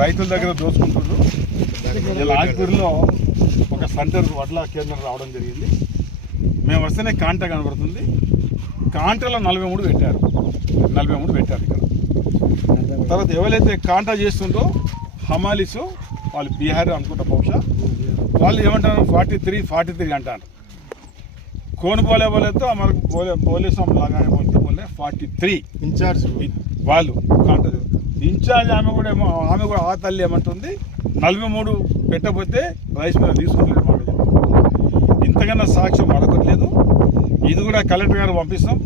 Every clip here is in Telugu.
రైతుల దగ్గర దోచుకుంటున్నారు. లాజ్పూర్లో ఒక సెంటర్ వడ్ల కేంద్రం రావడం జరిగింది. మేము వస్తేనే కాంటా కనబడుతుంది. కాంటాలో 43 పెట్టారు. 43 పెట్టారు ఇక్కడ. తర్వాత ఎవరైతే కాంటా చేస్తుందో హమాలీసు వాళ్ళు బీహార్ అనుకుంటా బహుశా వాళ్ళు ఏమంటారు 43 అంటారు. कौन बोले बोले तो हमारे बोले सो हम लगाने बोलते बोले 43 ఇన్ఛార్జ్ వాళ్ళు కాంటారు. ఇన్ఛార్జ్ ఆమె కూడా ఆ తల్లి ఏమంటుంది 43 పెట్టకపోతే రైస్ మీద తీసుకుంటే మాట. ఇంతకన్నా సాక్ష్యం అడగట్లేదు. ఇది కూడా కలెక్టర్ గారు పంపిస్తాం.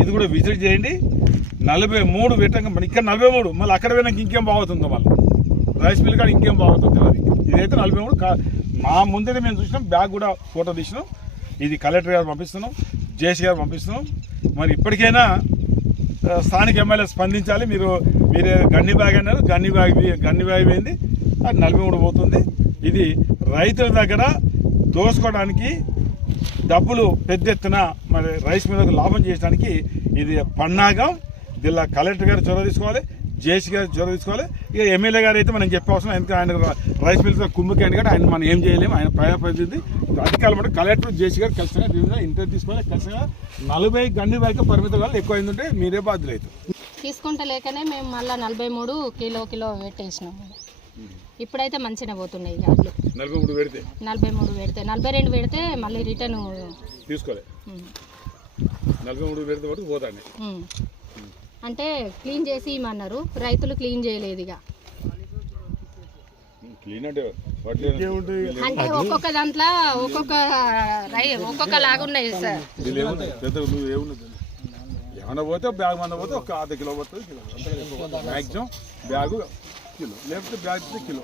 ఇది కూడా విజిట్ చేయండి. 43 పెట్టక ఇక్కడ 43 మళ్ళీ అక్కడ పోయినాక ఇంకేం బాగుతుందో మళ్ళీ రైస్ మిల్ కాడ ఇంకేం బాగుతుంది. ఇదైతే 43 మా ముందే మేము చూసినాం. బ్యాగ్ కూడా ఫోటో తీసినాం. ఇది కలెక్టర్ గారు పంపిస్తున్నాం, జేసీ గారు పంపిస్తున్నాం. మరి ఇప్పటికైనా స్థానిక ఎమ్మెల్యే స్పందించాలి. మీరే గన్ని బ్యాగ్ అన్నారు, గన్ని బ్యాగ్ పోయింది, అది 43 పోతుంది. ఇది రైతుల దగ్గర దోసుకోవడానికి డబ్బులు పెద్ద ఎత్తున మరి రైస్ మిల్లకు లాభం చేయడానికి ఇది పన్నాగం. దీనిలో కలెక్టర్ గారు చొరవ తీసుకోవాలి, జేసీ గారు చొరవ తీసుకోవాలి. ఇక ఎమ్మెల్యే గారు అయితే మనం చెప్పే అవసరం, ఎందుకంటే ఆయన రైస్ మిల్తో కుమ్ముకాయని కాబట్టి ఆయన మనం ఏం చేయలేము. ఆయన ప్రజాప్రతినిధి అధికారులు అంటే కలెక్టర్ జేసీ గారు ఖచ్చితంగా ఇంటర్ తీసుకోవాలి. ఖచ్చితంగా 40 గన్ని బ్యాగ్ పరిమితం వల్ల ఎక్కువ అయిందంటే మీరే బాధ్యులు అవుతారు. తీసుకుంటే లేకనే మేము మళ్ళీ 43 కిలో పెట్టేసినాం. ఇప్పుడైతే మంచిగా పోతున్నాయి గాడ్లు. 43 పెడితే 42 పెడితే మళ్ళీ రిటర్న్ తీసుకోలే. 43 పెడితే పాటు పోతాండి. అంటే క్లీన్ చేసి ఇమ్మన్నారు. రైతులు క్లీన్ చేయలేదు. ఇక అంటే ఒక్కొక్క దాంట్లో ఒక్కొక్క లాగున్నాయి సార్. ఏమన్నా పోతే బ్యాగ్ మన పోతే ఒక ½ కిలో పడుతుంది. మ్యాక్సిమం బ్యాగు కిలో, లేకపోతే బ్యాగ్ కిలో.